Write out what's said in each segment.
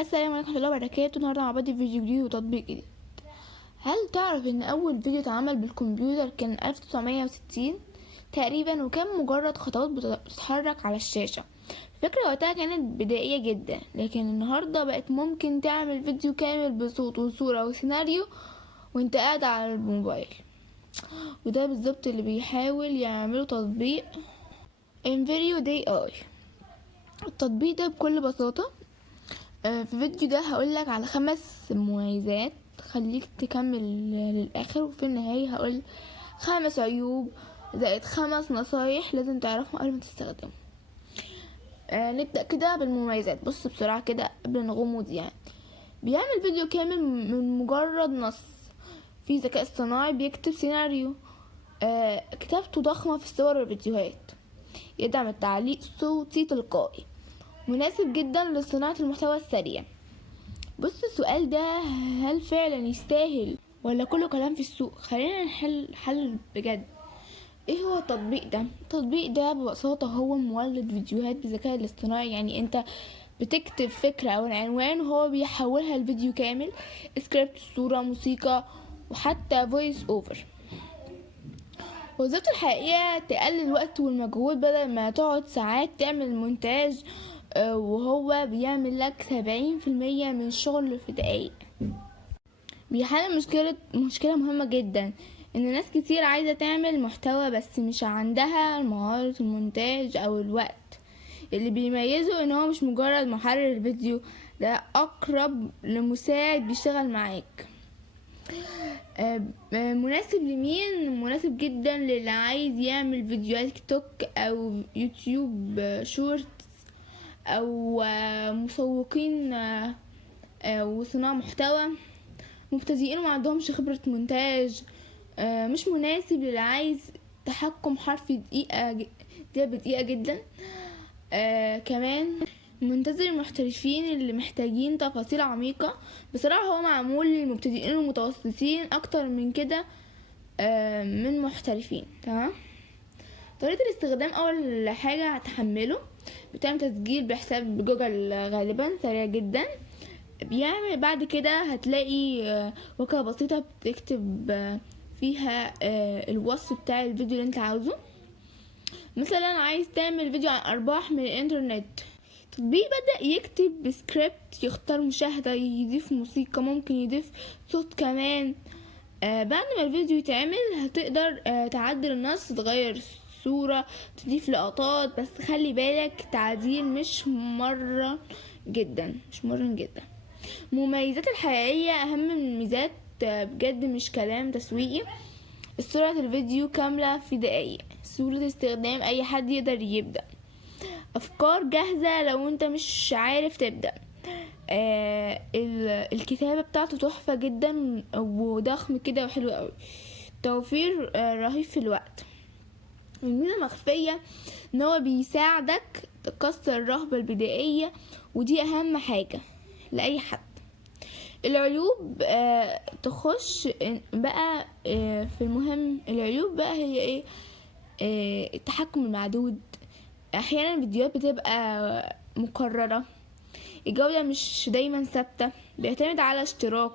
السلام عليكم ورحمة الله وبركاته. النهارده مع بعض فيديو جديد وتطبيق جديد. هل تعرف ان اول فيديو اتعمل بالكمبيوتر كان 1960 تقريبا، وكان مجرد خطوات بتتحرك على الشاشة؟ الفكرة وقتها كانت بدائية جدا، لكن النهارده بقت ممكن تعمل فيديو كامل بصوت وصورة وسيناريو وانت قاعد على الموبايل. وده بالظبط اللي بيحاول يعمله تطبيق انفيديو دي اي. التطبيق ده بكل بساطة في الفيديو ده هقولك على 5 مميزات، خليك تكمل للآخر، وفي النهاية هقول 5 عيوب زائد 5 نصايح لازم تعرفهم قبل ما تستخدمه. نبدأ كده بالمميزات. بص بسرعة كده قبل نغمض. بيعمل فيديو كامل من مجرد نص، في ذكاء اصطناعي بيكتب سيناريو، كتابته ضخمة في الصور والفيديوهات، يدعم التعليق صوتي تلقائي، مناسب جدا لصناعة المحتوى السريع. بص السؤال ده هل فعلا يستاهل ولا كله كلام في السوق؟ خلينا نحل بجد. ايه هو التطبيق ده؟ التطبيق ده ببساطة هو مولد فيديوهات بالذكاء الاصطناعي. يعني انت بتكتب فكرة او العنوان وهو بيحولها لفيديو كامل، سكريبت، صورة، موسيقى، وحتى فويس اوفر. وظيفته الحقيقية تقلل الوقت والمجهود، بدل ما تقعد ساعات تعمل مونتاج وهو بيعمل لك 70% من الشغل في دقايق. بيحل مشكلة مهمة جدا، ان ناس كتير عايزة تعمل محتوى بس مش عندها مهارة المونتاج او الوقت. اللي بيميزه ان هو مش مجرد محرر فيديو، ده اقرب لمساعد بيشتغل معاك. مناسب لمين؟ مناسب جدا للي عايز يعمل فيديوهات تيك توك او يوتيوب شورت، او مسوقين وصناع محتوى مبتدئين وما عندهمش خبرة مونتاج. مش مناسب للي عايز تحكم حرفي بدقيقة جدا. كمان منتظر المحترفين اللي محتاجين تفاصيل عميقة. بصراحة هو معمول للمبتدئين والمتوسطين اكتر من كده من محترفين. تمام. طريقة الاستخدام، اول حاجة هتحمله، بتعمل تسجيل بحساب جوجل غالبا سريع جدا. بيعمل بعد كده هتلاقي واجهة بسيطة بتكتب فيها الوصف بتاع الفيديو اللي انت عاوزه. مثلا عايز تعمل فيديو عن ارباح من الانترنت، التطبيق بدأ يكتب سكريبت، يختار مشاهدة، يضيف موسيقى، ممكن يضيف صوت كمان. بعد ما الفيديو يتعمل هتقدر تعدل النص، تغير الصورة، تضيف لقطات، بس خلي بالك تعديل مش مرن جدا. مميزات الحقيقية اهم من الميزات بجد، مش كلام تسويقي. سرعة الفيديو كاملة في دقايق، سهولة استخدام، اي حد يقدر يبدأ، افكار جاهزة لو انت مش عارف تبدأ. الكتابة بتاعته تحفة جدا وضخم كده وحلو قوي، توفير رهيب في الوقت. الميزة مخفية ان هو بيساعدك تكسر الرهبة البدائية، ودي اهم حاجة لأي حد. العيوب تخش بقى في المهم. العيوب بقى هي ايه؟ التحكم المعدود، احيانا الفيديوهات بتبقى مكررة، الجودة مش دايما ثابتة، بيعتمد على اشتراك،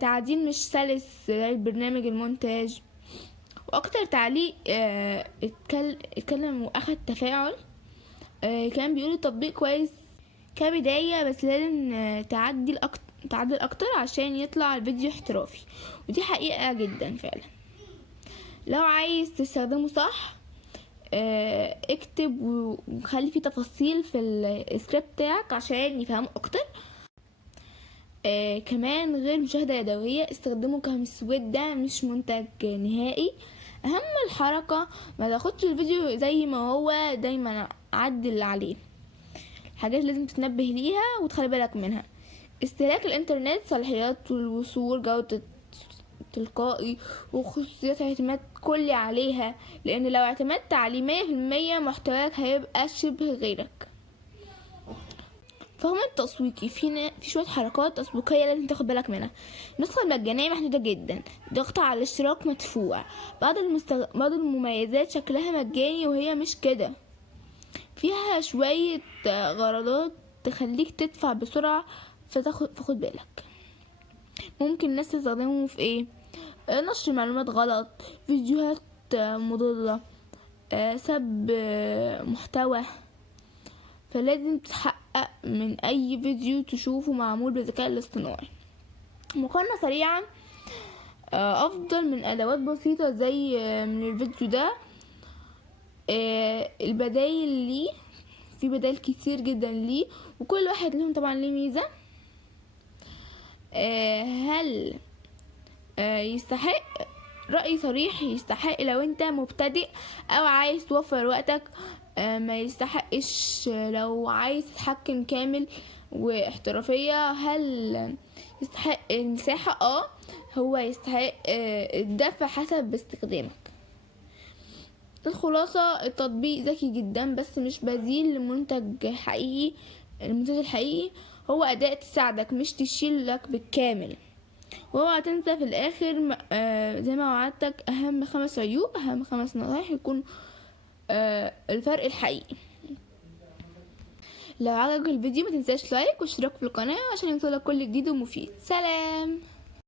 تعديل مش سلس زي البرنامج المونتاج. واكتر تعليق اتكلم واخد تفاعل، كان بيقول التطبيق كويس كبداية، بس لازم تعدل اكتر عشان يطلع الفيديو احترافي، ودي حقيقة جدا فعلا. لو عايز تستخدمه صح اكتب وخلي فيه تفاصيل في السكريبت بتاعك عشان يفهموا اكتر. كمان غير مشاهدة يدوية، استخدمه كمسودة مش منتج نهائي. اهم الحركة ما تاخدش الفيديو زي ما هو، دايما عدل عليه. حاجات لازم تتنبه ليها وتخلي بالك منها: استهلاك الانترنت، صلاحيات الوصول، جودة تلقائي، وخصوصيات اعتماد كلي عليها، لان لو اعتمدت عليه 100% محتواك هيبقى شبه غيرك. فهم التسويقي، في شوية حركات تسويقية لازم تاخد بالك منها. النسخة المجانية محدودة جدا، ضغط على الاشتراك مدفوع، بعض المميزات شكلها مجاني وهي مش كده، فيها شوية غرضات تخليك تدفع بسرعة، فخد بالك. ممكن الناس تستخدمه في ايه؟ نشر معلومات غلط، فيديوهات مضلة، سب محتوى. فلازم تتحقق من اي فيديو تشوفه معمول بالذكاء الاصطناعي. مقارنة سريعة افضل من ادوات بسيطة زي من الفيديو ده. البدايل ليه، في بدايل كتير جدا ليه، وكل واحد لهم طبعا ليه ميزة. هل يستحق؟ رأي صريح، يستحق لو انت مبتدئ او عايز توفر وقتك. ما يستحقش لو عايز تتحكم كامل واحترافية. هل يستحق المساحة؟ هو يستحق الدفع حسب استخدامك. الخلاصة، التطبيق ذكي جدا بس مش بديل لمنتج حقيقي. المنتج الحقيقي هو أداة تساعدك مش تشيلك بالكامل. واوعى تنسى في الاخر زي ما وعدتك، اهم 5 عيوب، اهم 5 نصايح يكون الفرق الحقيقي. لو عجبك الفيديو ما تنساش لايك واشتراك في القناة عشان يوصلك كل جديد ومفيد. سلام.